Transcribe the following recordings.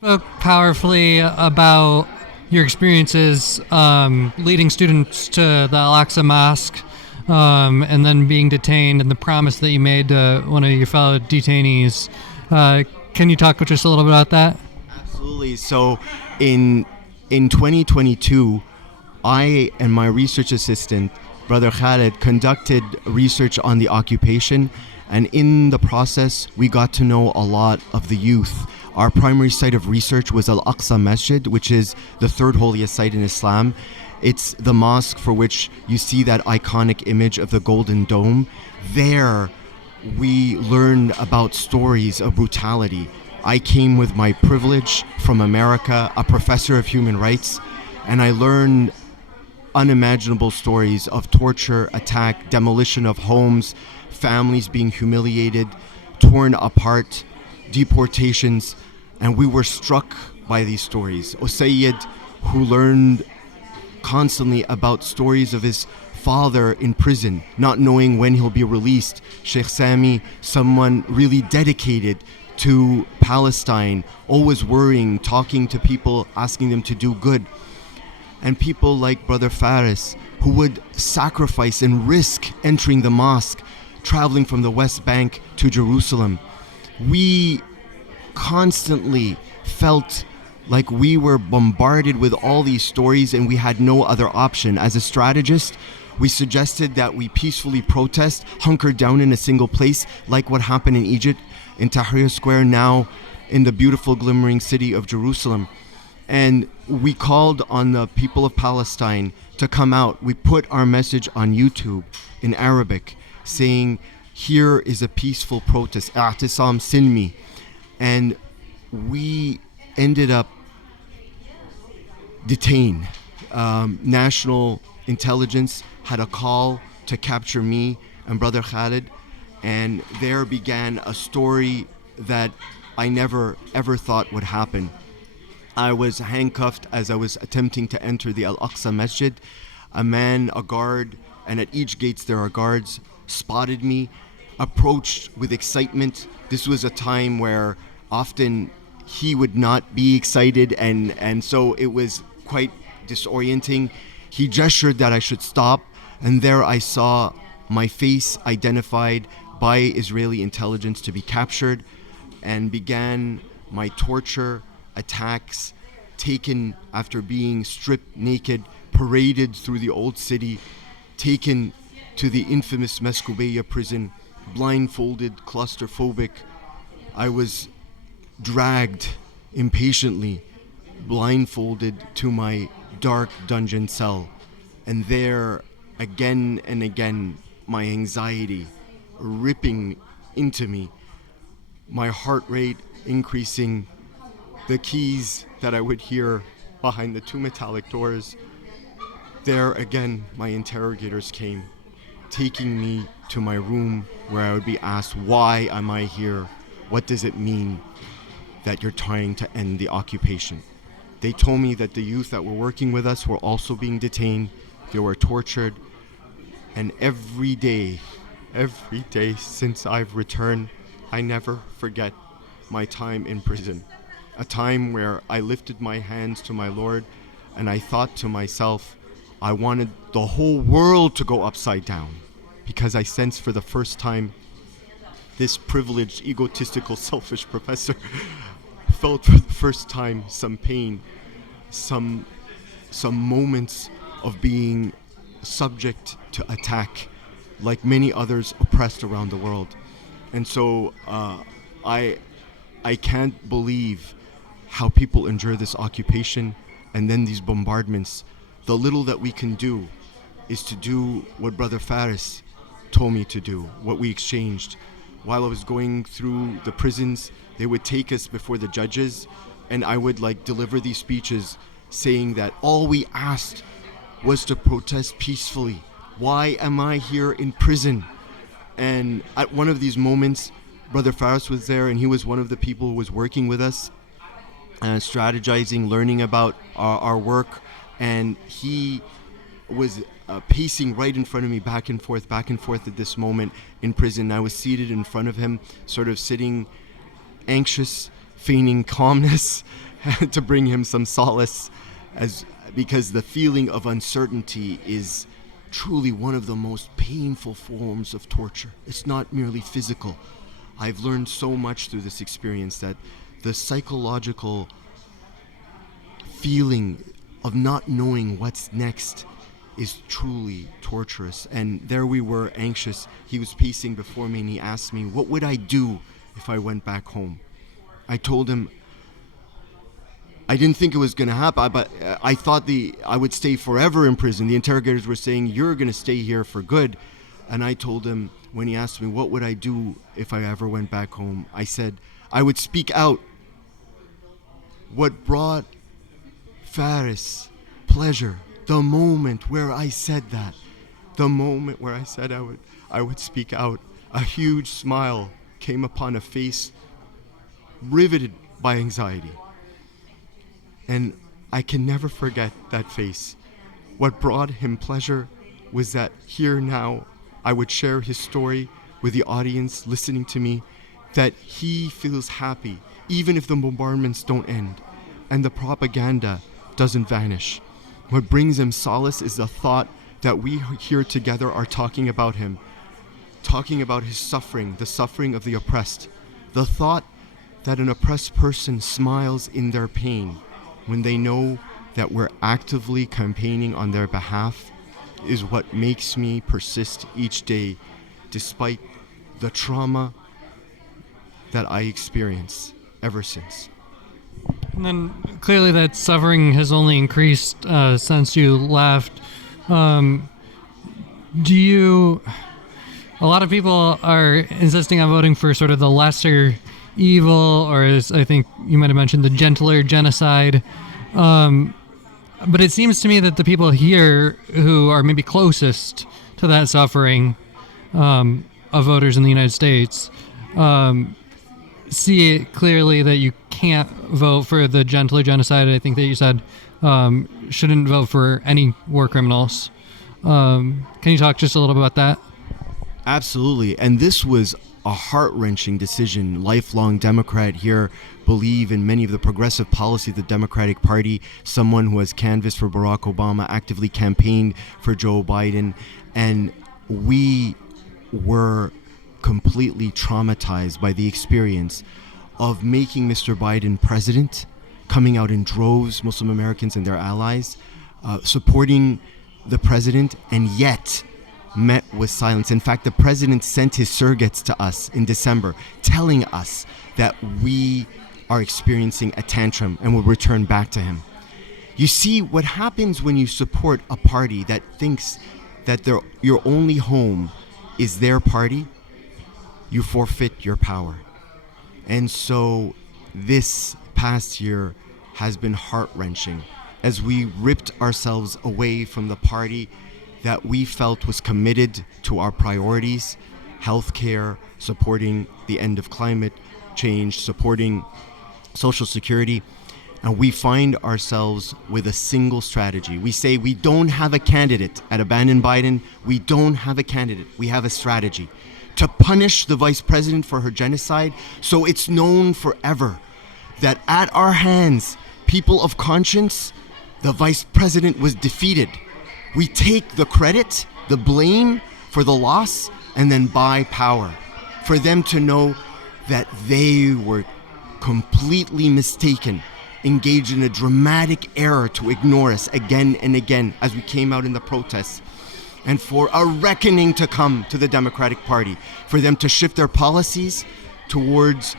Spoke powerfully about your experiences leading students to the Al-Aqsa Mosque and then being detained and the promise that you made to one of your fellow detainees. Can you talk just a little bit about that? Absolutely. So, in 2022, I and my research assistant, Brother Khaled, conducted research on the occupation, and in the process, we got to know a lot of the youth. Our primary site of research was Al Aqsa Masjid, which is the third holiest site in Islam. It's the mosque for which you see that iconic image of the Golden Dome. There, we learned about stories of brutality. I came with my privilege from America, a professor of human rights, and I learned unimaginable stories of torture, attack, demolition of homes, families being humiliated, torn apart, deportations, and we were struck by these stories. Usayyid, who learned constantly about stories of his father in prison, not knowing when he'll be released. Sheikh Sami, someone really dedicated to Palestine, always worrying, talking to people, asking them to do good. And people like Brother Faris, who would sacrifice and risk entering the mosque, traveling from the West Bank to Jerusalem. We constantly felt like we were bombarded with all these stories and we had no other option. As a strategist, we suggested that we peacefully protest, hunker down in a single place, like what happened in Egypt, in Tahrir Square, now in the beautiful glimmering city of Jerusalem. And we called on the people of Palestine to come out. We put our message on YouTube in Arabic saying, here is a peaceful protest, I'tisam Silmi. And we ended up detained. National intelligence had a call to capture me and Brother Khalid, and there began a story that I never ever thought would happen. I was handcuffed as I was attempting to enter the Al-Aqsa Masjid. A man, a guard, and at each gates there are guards, spotted me, approached with excitement. This was a time where often he would not be excited, and so it was quite disorienting. He gestured that I should stop, and there I saw my face identified by Israeli intelligence to be captured, and began my torture, attacks, taken after being stripped naked, paraded through the old city, taken to the infamous Meskubeya prison, blindfolded, claustrophobic. I was dragged impatiently, blindfolded to my dark dungeon cell. And there, again and again, my anxiety ripping into me, my heart rate increasing, the keys that I would hear behind the two metallic doors. There again, my interrogators came, taking me to my room where I would be asked, why am I here? What does it mean that you're trying to end the occupation? They told me that the youth that were working with us were also being detained, they were tortured, and every day since I've returned, I never forget my time in prison. A time where I lifted my hands to my Lord and I thought to myself, I wanted the whole world to go upside down, because I sensed for the first time this privileged, egotistical, selfish professor felt for the first time some pain, some moments of being subject to attack like many others oppressed around the world. And so I can't believe how people endure this occupation and then these bombardments. The little that we can do is to do what Brother Faris told me to do, what we exchanged. While I was going through the prisons, they would take us before the judges, and I would deliver these speeches saying that all we asked was to protest peacefully. Why am I here in prison? And at one of these moments, Brother Faris was there, and he was one of the people who was working with us, strategizing, learning about our work, and he was pacing right in front of me, back and forth at this moment in prison. I was seated in front of him, sort of sitting anxious, feigning calmness to bring him some solace, because the feeling of uncertainty is truly one of the most painful forms of torture. It's not merely physical. I've learned so much through this experience that the psychological feeling of not knowing what's next is truly torturous. And there we were, anxious. He was pacing before me and he asked me, what would I do if I went back home? I told him I didn't think it was going to happen, but I thought I would stay forever in prison. The interrogators were saying, you're going to stay here for good. And I told him, when he asked me, what would I do if I ever went back home? I said, I would speak out. What brought Faris pleasure, the moment where I said that, the moment where I said I would speak out, a huge smile came upon a face riveted by anxiety. And I can never forget that face. What brought him pleasure was that here now I would share his story with the audience listening to me, that he feels happy even if the bombardments don't end and the propaganda doesn't vanish. What brings him solace is the thought that we here together are talking about him, talking about his suffering, the suffering of the oppressed. The thought that an oppressed person smiles in their pain when they know that we're actively campaigning on their behalf is what makes me persist each day despite the trauma that I experience ever since. And then clearly that suffering has only increased since you left. A lot of people are insisting on voting for sort of the lesser evil, or as I think you might have mentioned, the gentler genocide. But it seems to me that the people here who are maybe closest to that suffering of voters in the United States see it clearly that you can't vote for the gentler genocide. I think that you said shouldn't vote for any war criminals. Can you talk just a little bit about that? Absolutely. And this was a heart-wrenching decision. Lifelong Democrat here, believe in many of the progressive policy of the Democratic Party, someone who has canvassed for Barack Obama, actively campaigned for Joe Biden, and we were completely traumatized by the experience of making Mr. Biden president, coming out in droves, Muslim Americans and their allies, supporting the president, and yet met with silence. In fact, the president sent his surrogates to us in December, telling us that we are experiencing a tantrum and will return back to him. You see, what happens when you support a party that thinks that your only home is their party, you forfeit your power. And so this past year has been heart-wrenching as we ripped ourselves away from the party that we felt was committed to our priorities: healthcare, supporting the end of climate change, supporting Social Security. And we find ourselves with a single strategy. We say we don't have a candidate at Abandon Biden. We don't have a candidate. We have a strategy to punish the vice president for her genocide, so it's known forever that at our hands, people of conscience, the vice president was defeated. We take the credit, the blame for the loss, and then buy power for them to know that they were completely mistaken, engaged in a dramatic error to ignore us again and again as we came out in the protests, and for a reckoning to come to the Democratic Party, for them to shift their policies towards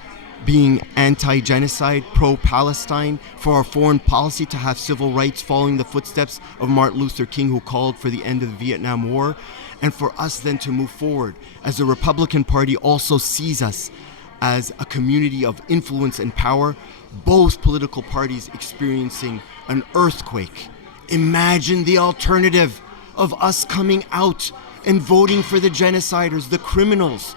being anti-genocide, pro-Palestine, for our foreign policy to have civil rights following the footsteps of Martin Luther King, who called for the end of the Vietnam War, and for us then to move forward as the Republican Party also sees us as a community of influence and power, both political parties experiencing an earthquake. Imagine the alternative of us coming out and voting for the genociders, the criminals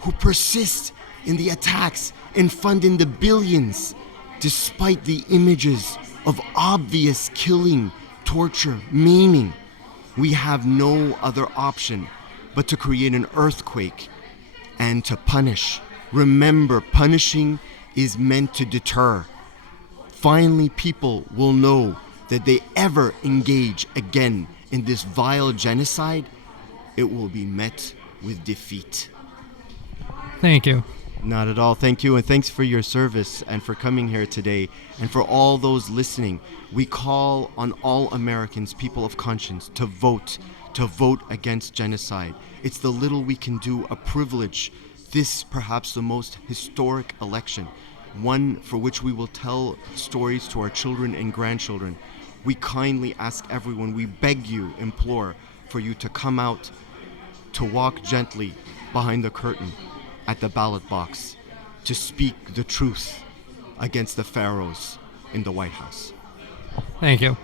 who persist in the attacks and fund in the billions, despite the images of obvious killing, torture, maiming. We have no other option but to create an earthquake and to punish. Remember, punishing is meant to deter. Finally, people will know that they ever engage again in this vile genocide, it will be met with defeat. Thank you. Not at all. Thank you, and thanks for your service and for coming here today. And for all those listening, we call on all Americans, people of conscience, to vote against genocide. It's the little we can do, a privilege. This perhaps the most historic election, one for which we will tell stories to our children and grandchildren. We kindly ask everyone, we beg you, implore for you to come out, to walk gently behind the curtain at the ballot box, to speak the truth against the pharaohs in the White House. Thank you.